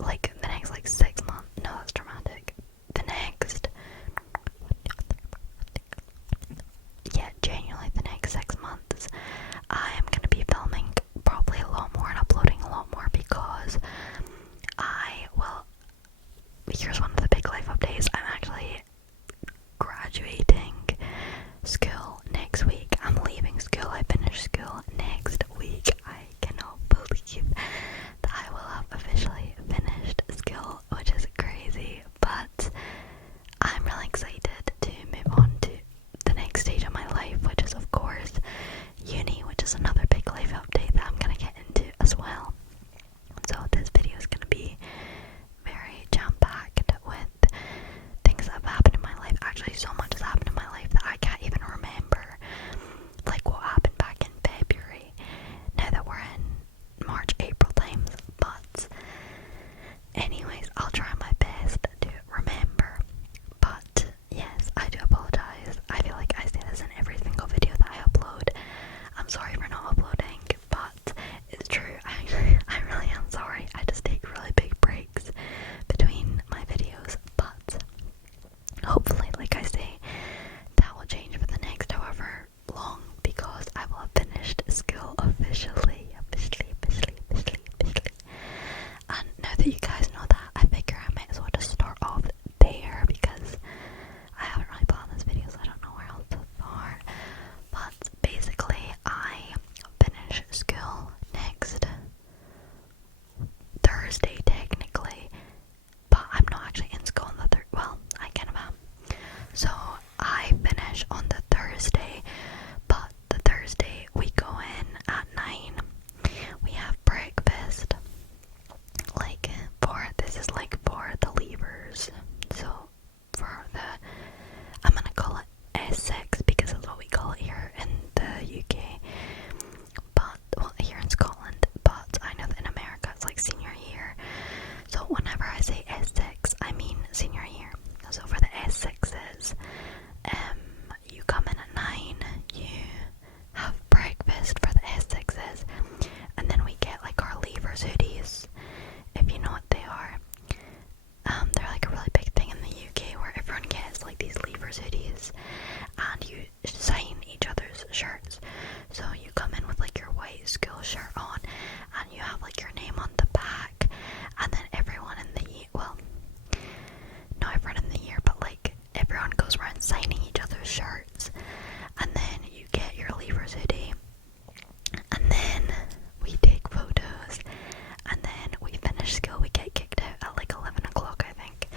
like the next like 6 months. No, that's dramatic. The next, yeah, genuinely the next 6 months, I am gonna be filming probably a lot more and uploading a lot more because here's one of the big life updates. I'm actually graduating school next week. I'm leaving school. I finish school next week. I cannot believe that I will have officially finished school, which is crazy, but I'm really excited to move on to the next stage of my life, which is of course uni, which is another big life update that I'm gonna get into as well. So this video is gonna be very jam-packed with things that have happened in my life. Actually, so much has happened in my life that I can't even remember, like what happened back in February, now that we're in March, April times. But anyways, I'll try my best to remember. But yes, I do apologize. I feel like I say this in every single video that I upload. I'm sorry for not uploading, but it's true. I really am sorry. I just take really big breaks between my videos, but hopefully, like I say, that will change for the next however long, because I will have finished school officially. And now that you guys know that, I figure I might as well just start off there, because I haven't really planned this video, so I don't know where else to start. But basically, I finish school next Thursday technically, but I'm not actually in school on the third. Well, I kind of am. So I finish on the Thursday, but the Thursday we go in at 9. We have breakfast. Like this is like for the leavers. So for the, I'm gonna call it S6 because that's what we call it here in the UK. But well, here in Scotland. But I know that in America it's like senior year. So whenever I say S6, I mean senior year. So for the S6s, you come in at 9, you have breakfast for the S6s, and then we get like our leavers hoodies, if you know what they are. They're like a really big thing in the UK where everyone gets like these leavers hoodies, and you sign each other's shirts. So you come in with like your white school shirt on, and you have like your name on the back, and then everyone in the year, well, not everyone in the year, but like everyone goes around signing each other's shirts, and then you get your leavers hoodie, and then we take photos, and then we finish school. We get kicked out at like 11 o'clock, I think.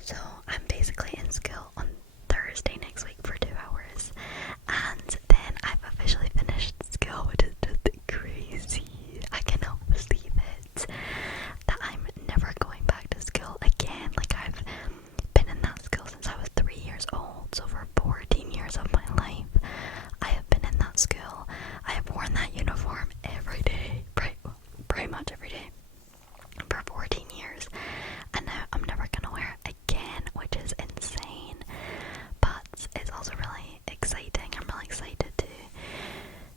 So I'm basically in school on Thursday next week for 2 hours, and then I've officially finished school, which is just crazy. I cannot believe it that I'm never going back to school again. Like, I've been in that school since I was 3 years old, so for 14 years of my life I have been in that school. I have worn that uniform every day, pretty much every day, for 14 years, and now I'm never gonna wear it again, which is insane. But it's also really exciting. I'm really excited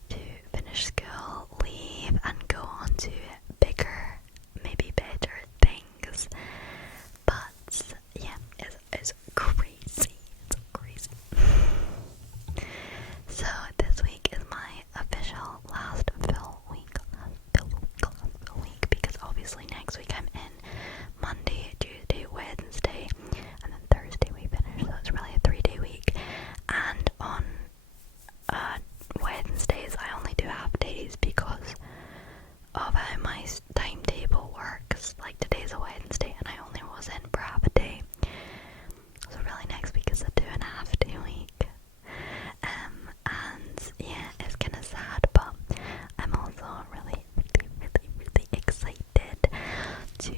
to finish school, leave, and go on to bigger, maybe better things. But yeah, it's crazy. It's crazy. So this week is my official last fill week, because obviously next week I'm in Monday, Tuesday, Wednesday, and then Thursday we finish. So it's really a 3-day week. And on Wednesdays I only do half days because of how my timetable works. Like, today's a Wednesday and I only was in for half a day. So really next week is a 2.5-day week. And yeah, it's kind of sad, but I'm also really excited to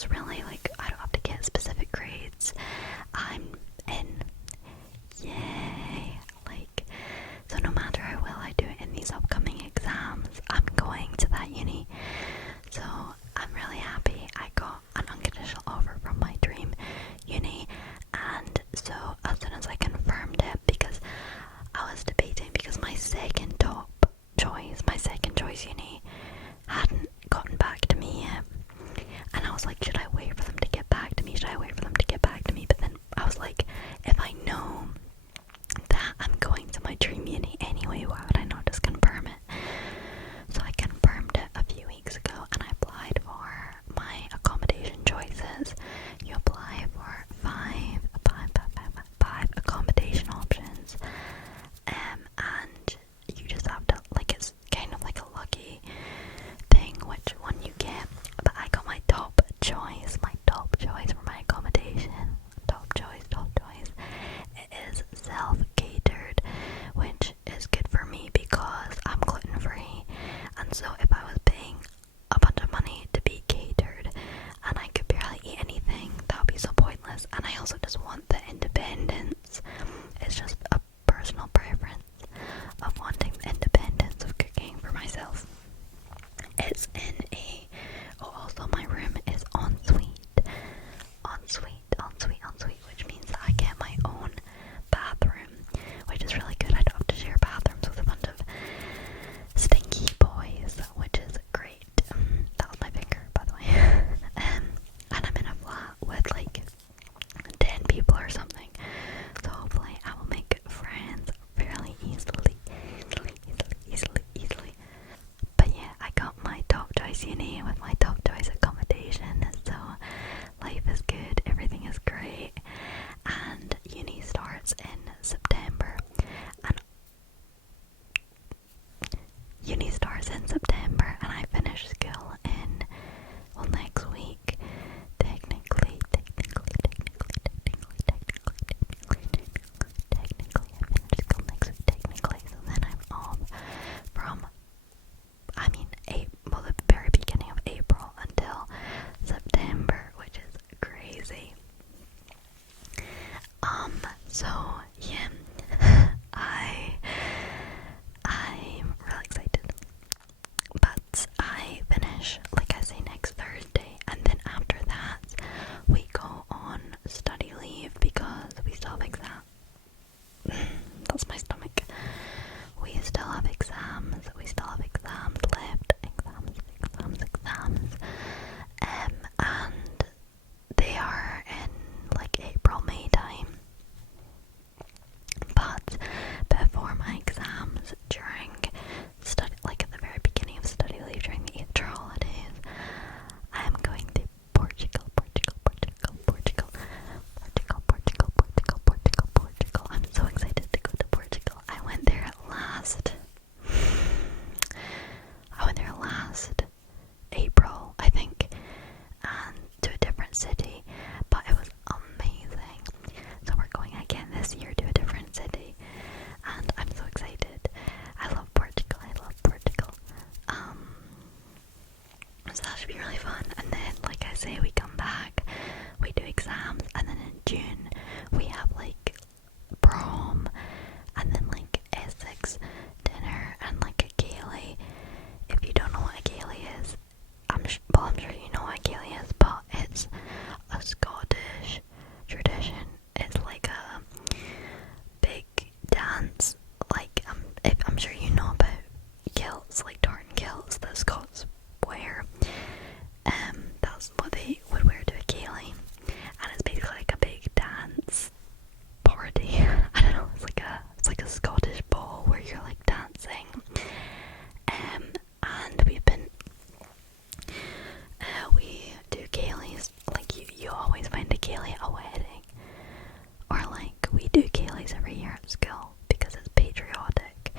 it's really like I don't have to get specific grades. I'm in. Yay! Like, so no matter how well I do in these upcoming exams, I'm going to that uni. So I'm really happy. I got an unconditional offer from my dream uni, and so as soon as I confirmed it, because I was debating, because my second choice uni hadn't gotten back to me yet, and I was like, should I wait for them to get back to me? But then I was like, if I know that I'm going to my dream uni anyway, why would I not just confirm it? So I confirmed it a few weeks ago, and I applied for my accommodation choices. You apply for five accommodation options, and you just have to, like, it's kind of like a lucky thing which one you get. But I got my top choice for my accommodation. Top choice. It is self-catered, which is good for me because I'm gluten-free, and so if I was paying a bunch of money to be catered and I could barely eat anything, that would be so pointless. And I also just want the independence. It's just a personal preference of wanting the independence of cooking for myself. It's in a, also my room is ensuite, which means that I get my own bathroom, which is really good. I don't have to share bathrooms with a bunch of stinky boys, which is great. That was my finger, by the way. And I'm in a flat with like 10 people or something, so hopefully I will make friends fairly easily. But yeah, I got my top choice uni with my top choice accommodation, so life is good, everything is great, and uni starts in September, and I finish school in, well, next week, technically I finish school next week, technically, so then I'm off from, the very beginning of April until September, which is crazy. So yeah, I'm really excited. But I finish, like I say, next Thursday, and then after that we go on study leave because we still have exams. That's my stomach. We still have exams left. Exams. And they are in like April, May time. But before my exams, during study, like at the very beginning of study leave, during the Easter holidays, I am going to Portugal. I'm so excited to go to Portugal. I went there last April, I think, and to a different city, but it was amazing. So we're going again this year to a different city, and I'm so excited. I love Portugal. So that should be really fun. And then, like I say, we come back, we do exams, and then in June we have like prom, and then like Essex dinner, and like a Gailey. If you don't know what a Gailey is, I'm sure you know what a Gailey is, but it's a Scottish tradition. It's like a big dance, like I'm sure you know about kilts, like tartan kilts that Scots wear. That's what they would wear to a Gailey, and it's basically like a big dance party. I don't know, it's like a Scottish ball where you're like dancing. And we do Gaelies, like you always find a Gaeley at a wedding, or like we do Gaelies every year at school because it's patriotic.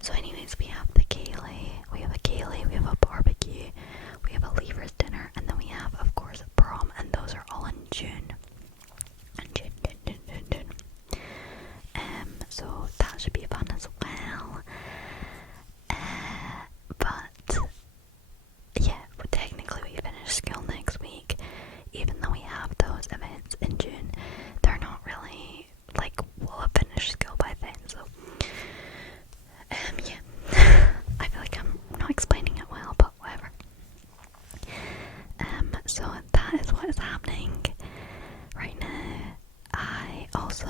So anyways, we have a Gaeley, we have a barbecue, we have a leavers dinner, and then we have also,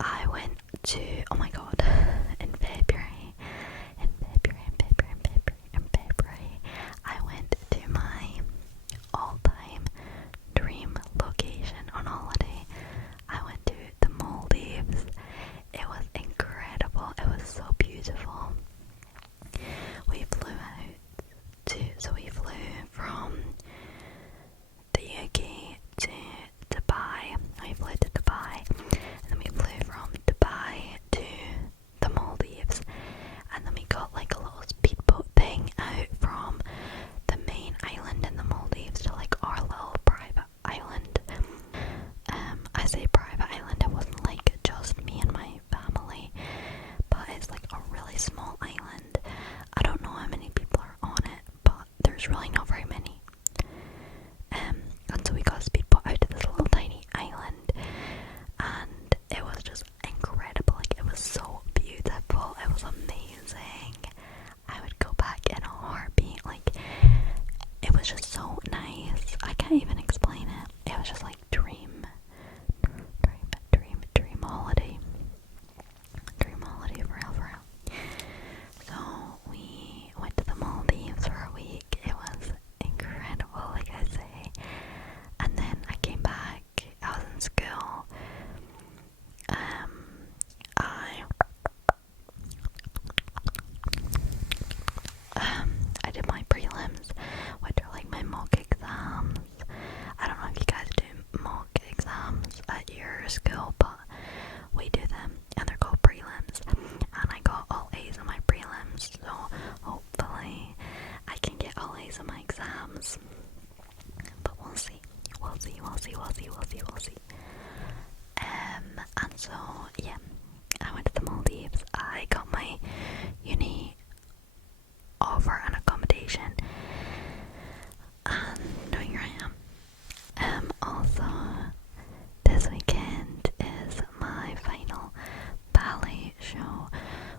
I went to, oh my god, in February, I went to my all-time dream location on holiday. I went to the Maldives. It was incredible. It was so beautiful. We flew we flew from the UK to Dubai. We flew to Dubai, and then we flew from Dubai to the Maldives, and then we got like a little speedboat thing out from the main island in the Maldives to like our little private island. I say private island, it wasn't like just me and my family, but it's like a really small island. I don't know how many people are on it, but there's really not very many. And so we got a speedboat out to this little tiny island, and it was just incredible. Like, it was so beautiful. It was amazing. I would go back in a heartbeat. Like, it was just so nice. I can't even explain it. It was just like dream holiday. Dream holiday for real. So we went to the Maldives for a week. It was incredible, like I say. And then I came back. I was in school. I did my prelims, which are like my mock exams. I don't know if you guys do mock exams at your school, but we do them, and they're called prelims. And I got all A's on my prelims, so hopefully I can get all A's on my exams. But we'll see. And so yeah, I went to the Maldives. I got my uni offer and accommodation, and here I am. Also, this weekend is my final ballet show.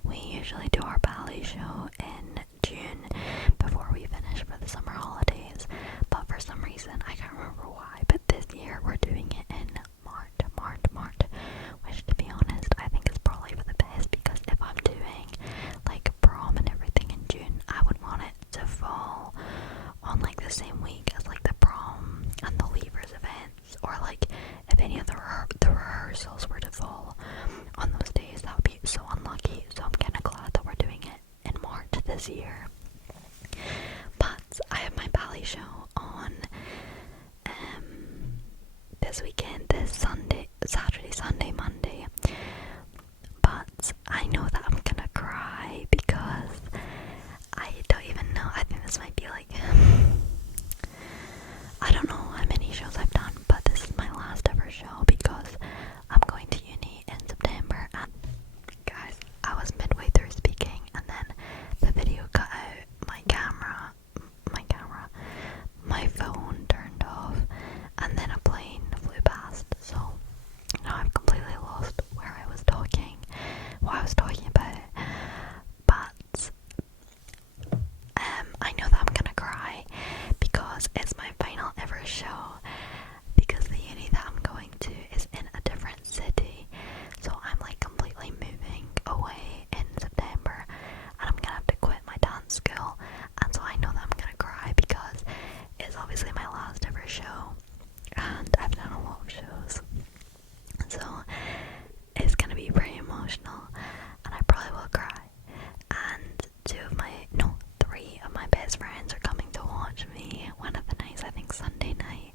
We usually do our ballet show in June before we finish for the summer holidays, but for some reason, I can't remember why, but this year we're doing it in March, which, to be honest, I think is probably for the best, because if I'm doing like prom and everything in June, I would want it to fall on like the same week as like the prom and the leavers events, or like if any of the rehearsals were to fall on those days, that would be so unlucky. So I'm kind of glad that we're doing it in March this year. But I have my ballet show on this weekend, this Saturday, Sunday, Monday. But I know that I'm gonna cry because I don't even know. I think this might be like, I don't know how many shows I've done, but this is my last ever show because I'm going to uni in September. And guys, I was midway through speaking, and then the video cut out. My phone turned off, and then a plane flew past. So now I've completely lost where I was talking, what I was talking about. But I know that I'm gonna cry because it's my final ever show, because the uni that I'm going to is in a different city, so I'm like completely moving away in September, and I'm gonna have to quit my dance school. And so I know that I'm gonna cry because it's obviously my last ever show, and I've done a lot of shows, so it's gonna be very emotional, and I probably will cry. And three of my best friends are coming to watch me one of the nights, I think Sunday night,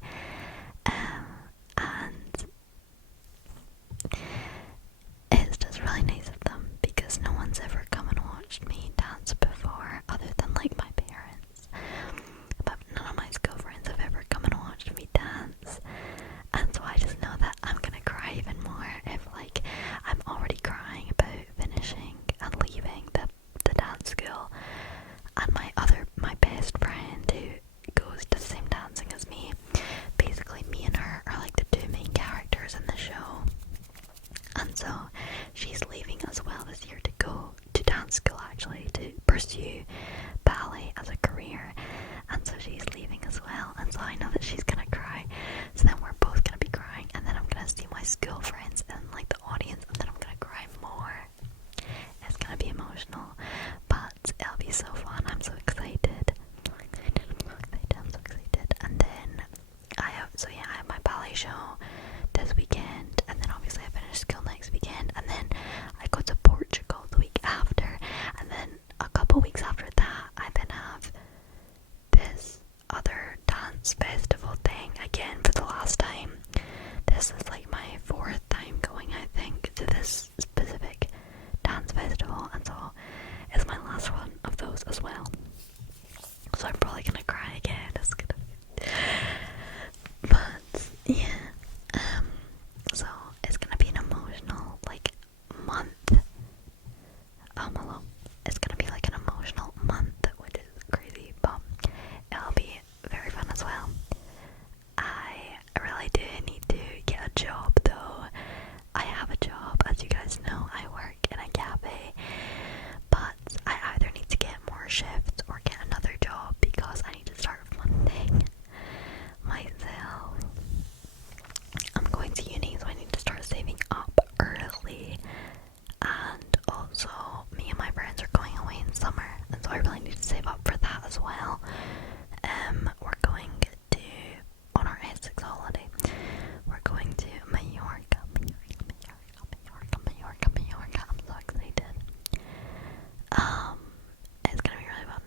show this weekend, and then obviously I finish school next weekend, and then I go to Portugal the week after, and then a couple weeks after that I then have this other dance festival thing again for the last time. This is like my 4th time going, I think, to this specific dance festival, and so it's my last one of those as well. So I'm probably gonna cry again. It's gonna be... But yeah, so it's gonna be an emotional like month. Hello. It's gonna be like an emotional month, which is crazy, but it'll be very fun as well. I really do need to get a job though. I have a job, as you guys know. I work in a cafe, but I either need to get more shifts or get another job because I need to start funding myself. I'm going to uni, so I need to start saving up early, and also me and my friends are going away in summer, and so I really need to save up for that as well. We're going to, on our Essex holiday, we're going to Mallorca. I'm so excited. It's gonna be really fun.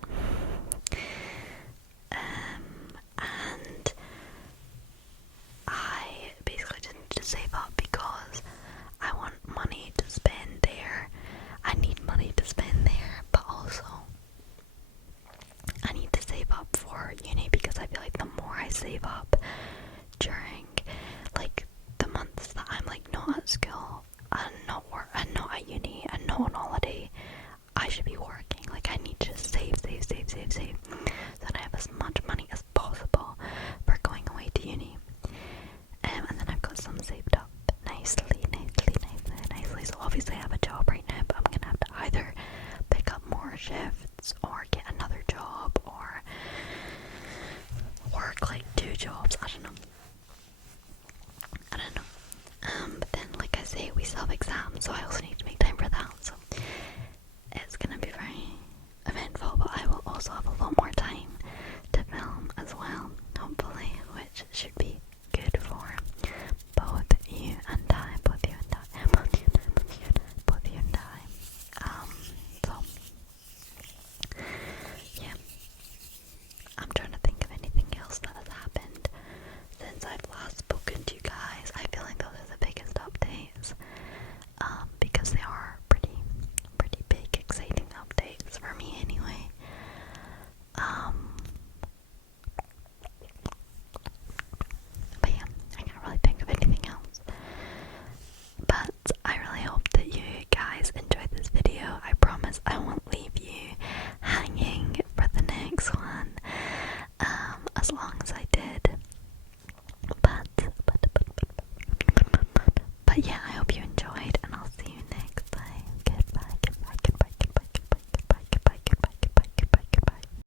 And I basically just need to save up because I want money to spend there. I need money to spend there, but also I need to save up for uni because I feel like the more I save up during like the months that I'm like not at school and not work and not at uni and not on holiday, I should be working. Like I need to just save so that I have as much money as possible for going away to uni. And then I've got some saved up nicely. So obviously I have a job right now, but I'm gonna have to either pick up more shifts or get another job or work like 2 jobs. I don't know. But then, like I say, we still have exams, so I also need to make time for that. So it's gonna be very eventful, but I will also have a lot more time to film as well, hopefully, which should be good for both you and I. So yeah, I'm trying to think of anything else that has happened since I've last spoken to you guys. I feel like those are the biggest updates, because they are pretty big, exciting updates for me anyway. But yeah, I can't really think of anything else. But I really hope that you guys enjoyed this video. I promise I won't leave you hanging for the next one. As long as